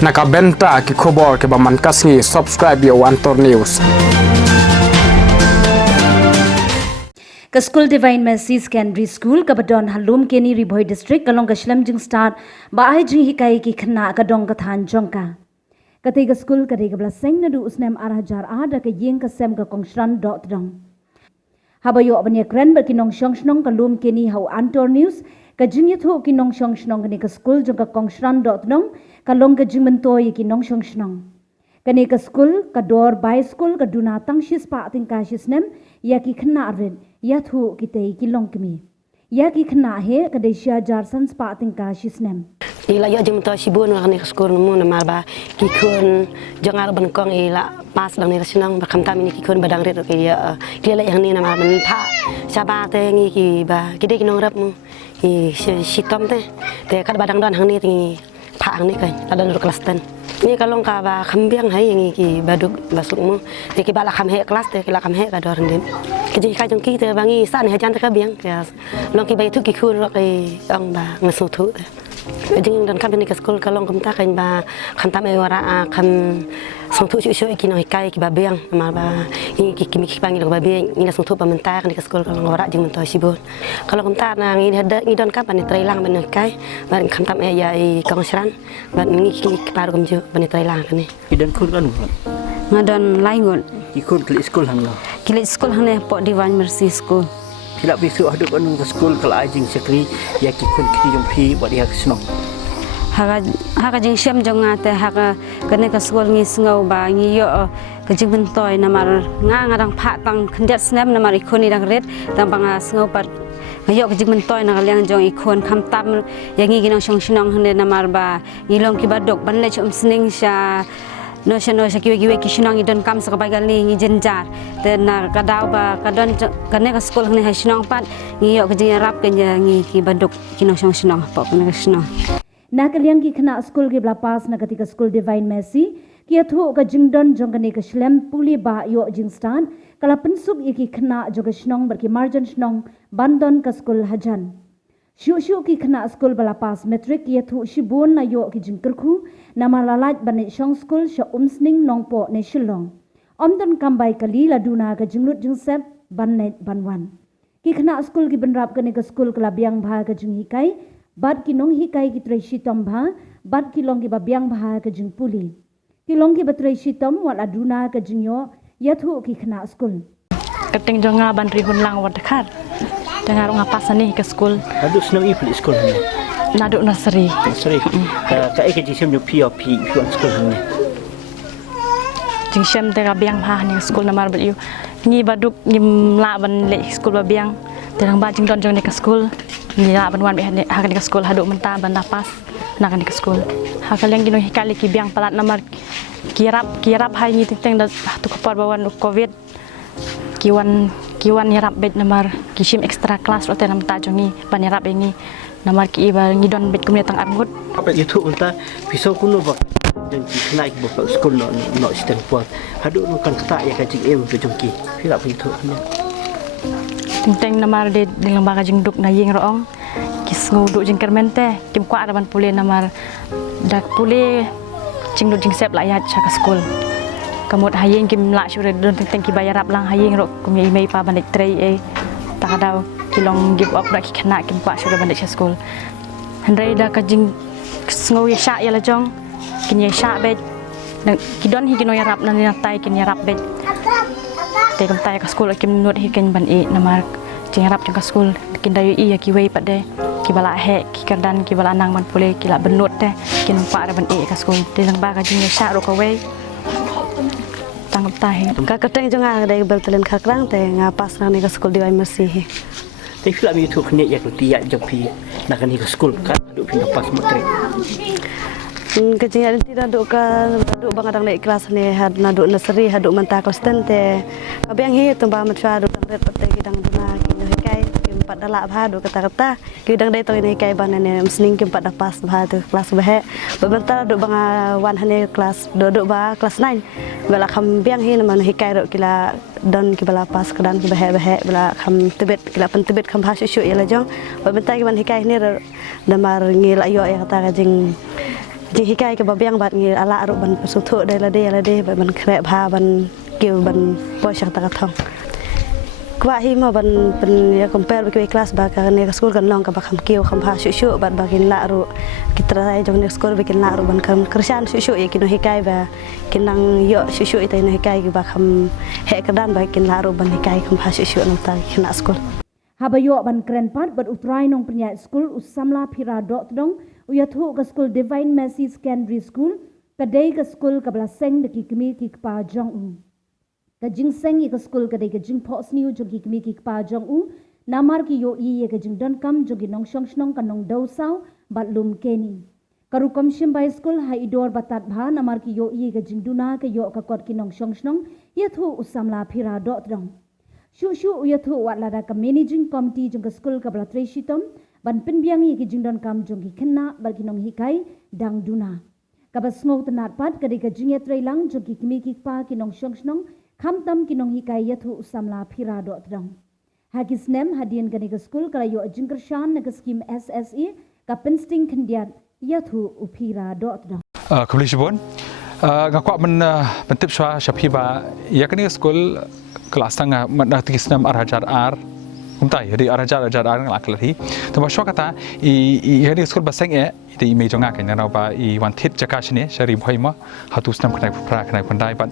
Nakabenta ki khobor ke baman kasngi subscribe yo Antor News. Ka School Divine Mercy Secondary School ka Badon Halum Keni Riboy District kalong ka Shlam Jing Start ba ai jing hikai ki khna ka dong ka than jongka. Kati ka school kati ka blaseng na du usnem arajar ada ka yeng ka sem ka kongshran dot dong. Habayo abanya kren ba kinong shong shnong ka lum keni hau Antor News ka jing yatho kinong shong shnong kani ka school jong ka kongshran dot dong kalong ka jing mentoy kinong shong shnong. Kani ka school ka dor by school ka duna tang shis pa ting ka shisnem ya ki khna rin yatho kitay kilong kemi. Ya ki khna he ka desya jar sans pa ting ka shisnem. Ila yo jeng to sibun ngani skor mu na marba ki kun jangar ban kong ila pas dang ni senang ba kham tam ni ki kun badang ret ke ya ki la yang ni na mar man tha saba te ngi ki ba ki de ki nong rap mu ki sitom te kad badang don hang ni ti pha hang ni kai la dan kelas 10 ni kalong ka ba kham biang hai ngi ki baduk basuk mu te ki bala kham he kelas te ki la kham he ka dor ndin ki ji ka jong ki te bangi san he jan te ka biang ya long ki bai thu ki kun ro ke ong ba ngasu thu jing dan kami ni ke sekolah kalong kemta kan ba khantam e wara kan song thu chu ki no kai ki ba beng ma ba ki kimi ki pangi ba beng ni song thu pa mentar ni ke sekolah kalong wara jing mento sibun kalau kemta na ngi hada ngi don kapan ni trailang ben kai ba khantam e ya i kong sran ba ngi ki paru kumju ben trailang kan ni dan kun kan ngadon laingon ki kun ke sekolah hang lo ki sekolah hang ne po Divine Mercy School kila bisu aduk anu ke sekolah kala ajing sekri ya ki kun ki jong phi buat dia senang haga jing syam jong ngate haga kene ka sekolah ngi sngau ba ngi yo ka jing bentoy namar nga ngadang pha tang khendet snam namar ikoni dang ret tang banga sngau pat ngayo ka jing bentoy na liang jong ikon kham tam ya ngi ginong shong shinong hne namar ba ngilong ki badok ban le chum sning sha no sha kiwe kishinong idon kam sa kabagali ngi jenjar te na kadaw ba kadon kane ka sekolah ni hasinong pat ngi yo ka jing rap ka ngi ki badok kinong shong shinong pa ka shinong na kaliang ki khna school ke bla pas na katika school Divine Mercy ki atho ka jingdon jong kane ka shlem puli ba yo jingstan kala pensuk iki khna joga shnong bar ki marjan shnong bandon ka school hajan shu ki khna school bala pas metric ki atho shibun na yo ki jingkerkhu na malalat bane shong school sha umsning nongpo ne shilong omdon kambai kali laduna ka jinglut jingsep bannet banwan ki khna school ki benrap kane ka school kala biang bha ka jinghikai bad ki nong hikai ki trai shitom bha bad ki long ki babiang bha ka jing puli ki long ki batrai shitom wal aduna ka jingyo yathu ki khna school keting jonga ban rihun lang wat dekat dengar ngapas ni ke school aduk senang i pli sekolah ni naduk nursery ka e ke ji sem pi pi sekolah ni jing syam te ga biang bha ni school namar bel yu ni baduk ni la ban le school ba biang terang ba jing don jong ni ke school ni la ban wan be ha ni ke school haduk menta ban lapas nak ni ke school ha kaleng gino hikali ki biang palat namar kirap hai ni teng da tu kopar bawan covid kiwan yarap bed namar kishim extra class rote nam ta jongi ban yarap ini namar ki iba ngidon bed kumne tang arngut apa itu unta pisau kuno ba dan ki naik ba sekolah no sistem puat haduk no kan kata ya ka jing em ke jongki kira itu teng namar de lembaga jing duk na yeng roong kis nguduk jing kermente kim kwa araban pule namar dak pule jing duk jing sep la ya chaka school kamut hayeng kim la shure don teng ki bayarap lang hayeng ro kum ye mei pa banik trei e takadaw kilong give up dak khana kim kwa shure banik school handai da ka jing ngau ya sha ya la jong kin ye sha be kidon hi kino yarap nan na tai kin yarap be te kam tai ka school kim nut hi ken ban e namar jing yarap jong ka school kin dayu i ya ki wei pat de ki bala he ki kardan ki bala nang man pule ki la benut te kin pa ban e ka school te lang ba ka jing ye sha ro ka wei tangkap tahi ka keteng jong a dai bel telen khakrang te nga pas na ni ka school Divine Mercy he te kila mi tu khne ya ku tiya jong phi na kan ni ke sekolah kan aduk phi pas motre ke jing ada tidak duk ka duk bang adang naik kelas ni had na duk nursery haduk menta constant te ka biang hi tu ba matwa duk dang ret te gidang duna ki kai kim pat dala bha duk kata ki dang dai to ni kai ban ne msning kim pat da pas bha tu kelas bahe benta duk bang wan hane kelas duk ba kelas 9 bala kham biang hi man hi kai ro kila don ki bala pas kedan ki bahe bala kham tebet kila pen tebet kham bha shu ya la jong benta ki ban hi kai ni damar ngil ayo ya kata jing jing hikai ke babiang bat ngi ala ru ban suthu dai la de ban kre bha ban kiu ban posak ta thong kwa hi ma ban pen ya compare ke kelas ba ka ne school kan long ka ba kham kiu kham pha shu bat ba kin la ru kitra ai jong ne school be kin la ru ban kam kersan shu ye kin hikai ba kin nang yo shu itai ne hikai ba kham he ka dan ba kin la ru ban hikai kham pha shu no ta kin school Habayo ban kren pat bat utrai nong penya school usamla phira dot dong uyathu ka school Divine Mercy Secondary School kadai ka school kabla seng de ki kmi ki pa jong u ka jing seng ka school kadai ka jing phos niu jo ki kmi ki pa jong u namar ki yo i ka jing don kam jo ki nong shong shnong ka nong dau saw bat lum keni karu kom shim bai school ha idor batat bha namar ki yo i ka jing duna ka yo ka kot ki nong shong shnong yathu usamla phira dot dong Shu uyathu watlada ka managing committee jong ka school ka blatrai shitom ban pinbiang ki jingdon kam jong ki khenna bar ki nong hikai dang duna ka bas ngau tanat pat ka ka jingya trailang jong ki kimi ki pa ki nong shong snong kham tam ki nong hikai yathu usamla phira do tdong hagis nem hadien ka ka school ka yo jingkar shan na ka scheme SSE ka pinsting khendiat yathu uphira do tdong Kebelisibun ngakwa men tip swa shapiba yakni school kelas tengah mendah tisnam arajar ar umtai jadi arajar ar ngalak lari tapi swa kata i yakni school baseng itu ime jonga kan na ba i wan tit jakashne shari bhoima hatu snam kanai pra kanai pandai but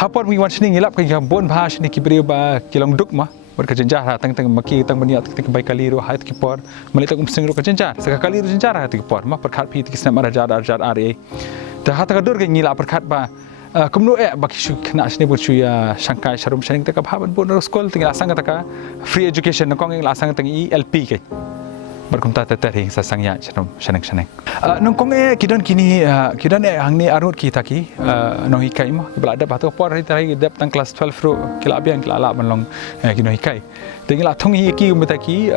hapon mi wan shini ngilap ka bon bha shini kibri ba kilong duk ma berkejenjar tang maki tang baniat tang baik kali ru hait kipor melitak umseng ru kejenjar sekali ru jenjar hait kipor ma perkat pi tisnam arajar ar dah hata kadur ke ngila perkat ba kumnu baki shu kena sini buat shu ya Shanghai sharum sharing tak apa pun sekolah tinggal asang kata free education nongkong tinggal asang teng LP ke berkumta teteh sasang ya sharum sharing nongkong kidan kini kidan hang ni arut kita ki nohi kai mah kibla ada batu por hari terakhir dep tang kelas 12 ru kila abian kila ala menlong ki nohi kai tinggal thong hi ki umetaki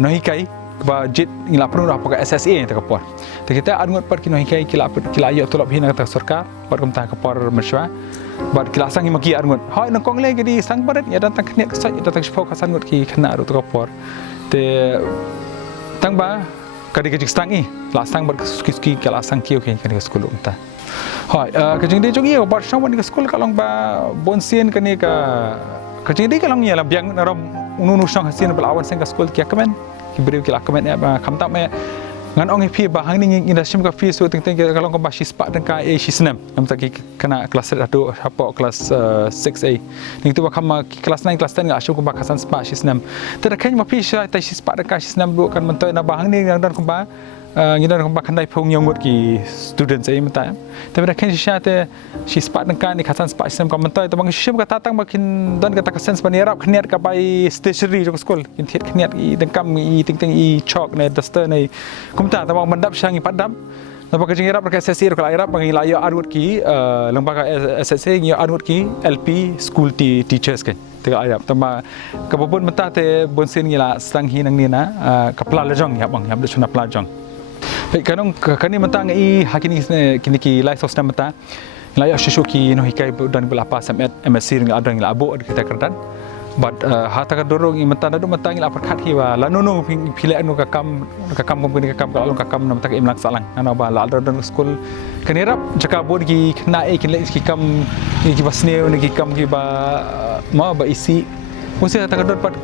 nohi kai ba jit ngila penuh apa ke SSA tak kapor kita angut per kino hikai kila ayo tolap hina kata sarkar per kumta kapor merswa bar kila sang maki angut hoi nongkong le jadi sang barat ya datang knet kesat datang spok kasan ngut ki kena ru tak kapor te tang ba kadi kejik stang la sang bar ski kala sang kiu ki kani skul umta hoi kejing de jongi bar sang wan ke skul kalong ba bonsien kani ka kejing de kalong ya la biang rom unu sang hasin belawan sang ke skul ki kamen kibri kila komen ya kham tak me ngan ong phi ba hang ni industry ka phi so teng kalau ko ba shi spa dang ka shi snam am tak kana kelas adu hapo kelas 6A ni tu ba kham kelas 9 kelas 10 ga ashu ko ba khasan spa shi snam ter khen ma phi sha ta shi spa dang ka shi snam du kan mentoi na ba hang ni yang dan ko ba ngidan ko ba khandai phong yongot ki students ai mata tapi dah khen sha te shi spa dang ka ni khasan spa shi snam ka mentoi to bang shi ka tatang ba kin dan ka ta sense ban yarap khniat ka bai stationery jo school kin thiet khniat i dang kam i ting i chalk ne duster ne kumta ta bang mandap shangi padam Napa kerja Arab mereka SSC kalau Arab panggil layak arut ki lembaga SSC yang arut ki LP school teachers kan tiga Arab tambah kebobon mentah te bonsin gila setang hinang ni na kepala lejong ya bang ya betul kepala lejong baik kanong kani mentah ngai hakini kini ki lai sos nama mentah layak susu ki no hikai dan belapa samet MSc dengan ada ngila abu kita kerdan but hata kadorong i mentah nadu mentah ngila perkat hiwa lanono pilih anu kakam kompeni kakam kalau kakam nama tak imlang salang ana ba la dan school kani rap jaka bod ki kena kin ki kam ki basne ni ki kam ki ba ma ba isi musi hata kador pat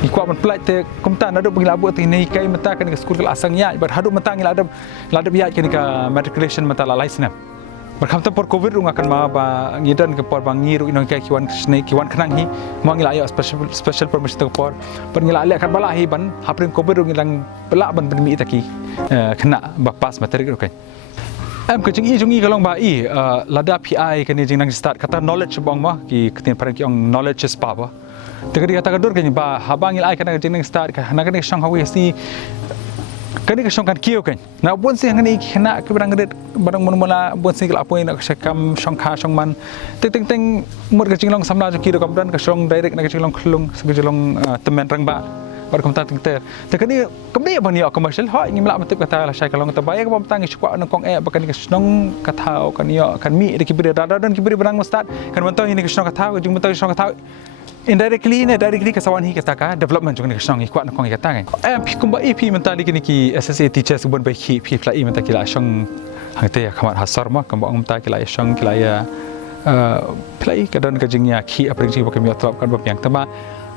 ki kwa man plai te kumta nadu ngila abu te ni kai mentah kan ke school asang ya but hadu mentah ngila ada ya kan ka matriculation mentah la license berkam tempur covid runga kan ma ba ngidan ke por bang ngiru inong kai kiwan kenang hi ma ngila ayo special permission ke por per ngila ale kan bala hi ban hapring covid rung ngilang bala ban ben mi taki kena ba pas materi kan am ke jingi jungi kalong ba lada PI kan jing nang start kata knowledge bang ma ki ketin parang ki ong knowledge is pa ba tegadi kata kadur kan ba habang ngila ai kan jing nang start ka na kan shang hawi si kani ka shong kan kiyo kan na bon si ngani kena ke barang gede barang mula bon si kala apoi nak sekam shong kha shong man teng mur ka jinglong samla jo kiro kamdan ka shong direct na ka jinglong khulung sa jinglong temen rang ba bar kom ta teng ter te kani kamni bani commercial ho ngi mala matip kata la shai kalong ta baya ka pam tangi chukwa na kong bakani ka shong kathao kan yo kan mi de kibri dada dan kibri barang mustad kan mantau ini ka shong kathao jing mantau shong kathao indirectly kasawan hi kata ka development jong ni shong ikwa na kong kata kan pi kumba ip mentali kini ki SSA teachers bon bai ki pi fla i mentaki la shong hang te khamat hasar ma kam bang ta kilai shang kilai play kadon kajingnya ki apring ji bakem yot kan bapyang tama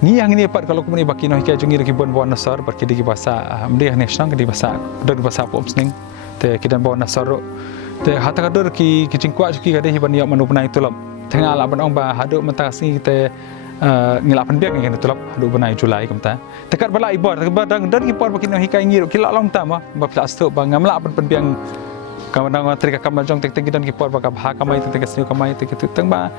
ni yang ini pat kalau kumani baki no hikai jungi ki bon bon nasar bar kidi bahasa amde ne shang di bahasa dor bahasa pom sning te kidan bon nasar te hata kador ki jingkwa ki kade hiban ya manu benai tulap tengah la ban ong ba hadu mentasi te ngelapan biak yang tulap hadu benai Julai kamta tekat bala ibor badang dan ki por baki no hikai ngiro kila long tama ba plastik ba ngamla ban biang kawan-kawan trika kamar jong tek dan kipor baka bha kamai tek sini kamai tek teng ba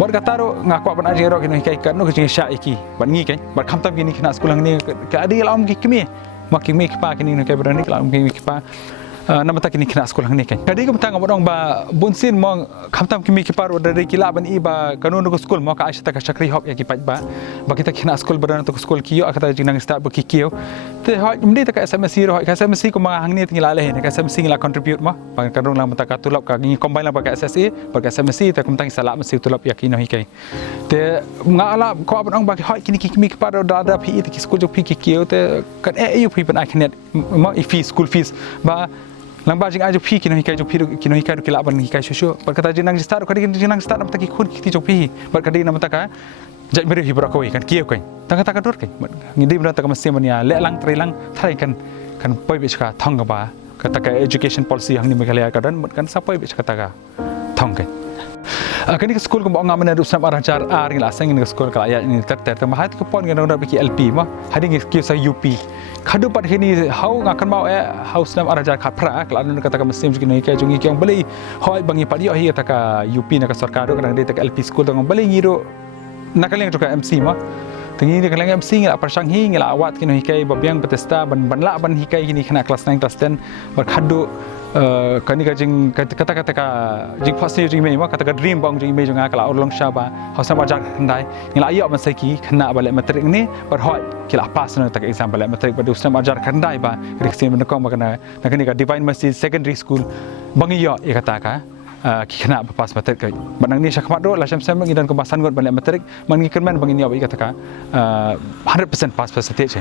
bor kataro ngakwa ban ajero kini kai kan no kini sya iki ban ngi kai bar khamtam kini kena sekolah ni ka adi lam ki kimi makimi ki pa kini kai berani lam ki pa nama tak kini kena sekolah ni kai kadi kam tang bodong ba bunsin mong khamtam kimi ki par dari kila ban iba kanun ko skol mo ka aisha ta ka sakri hop ya ki paj ba kita kena skol berani to skol kiyo akata jinang start ba ki kiyo te hoi mdi ta ka SMS ro ka SMS ko mga hangni tingila leh ka SMS ngila contribute mo pa kanung lang mata ka tulap ka ngi combine lang ba ka SSE ba ka SMS ta kum tang sala mesti tulap ya kino hikai te ngala ko abang ba hoi kini kimi ki par da pi ti skol jo pi ki kiyo te kan eu pi ban aknet mo fees school fees ba lang ba jing ajo pi kino hikai jo pi kino hikai kila ban hikai shosho ba kata jinang start ko jinang start nam ta ki khun ki jo pi ba kadi nam ta ka jai beri hibra ko kan kiyo kan tanga dur kan ngidi benda ta mesti mania le lang trilang thai kan poi be ka thong ba kata ka education policy hang ni megalia ka dan kan sa poi be ka ta ka thong kan kini ke school ko ba ngamana rusam arajar ar ngila sang ni school ka ya ni ter ta mahat ko pon ngana dak ki LP ma hadi ngi ki sa UP khadu pat hini hau ngakan mau house nam arajar kha pra kala anu kata ka mesti ni ka jungi ki ang beli hoi bangi padi hi ta ka UP na ka sarkar ka de ta ka LP school dong beli ngiro nakaleng tu ka MC ma tengi ni kaleng MC ngila persang hi ngila awat kini hikai babiang Bethesda ban hikai kini kena kelas 9 kelas 10 berkhadu kani ka jing kata ka jing pasti jing me ma kata ka dream bang jing me jang kala urlong shaba hausa majak ndai ngila ayo man seki kena balik matrik ni berhoi kila pas na tak exam balik matrik pada usam ajar kandai ba kristen menekong ba kana kani ka divine mercy secondary school bang iyo ya kata ka kena pas matrik ke banang ni syakmat do la syam ngidan ko basan got balik matrik mangi kerman bang ini awak kata ka 100% pas percentage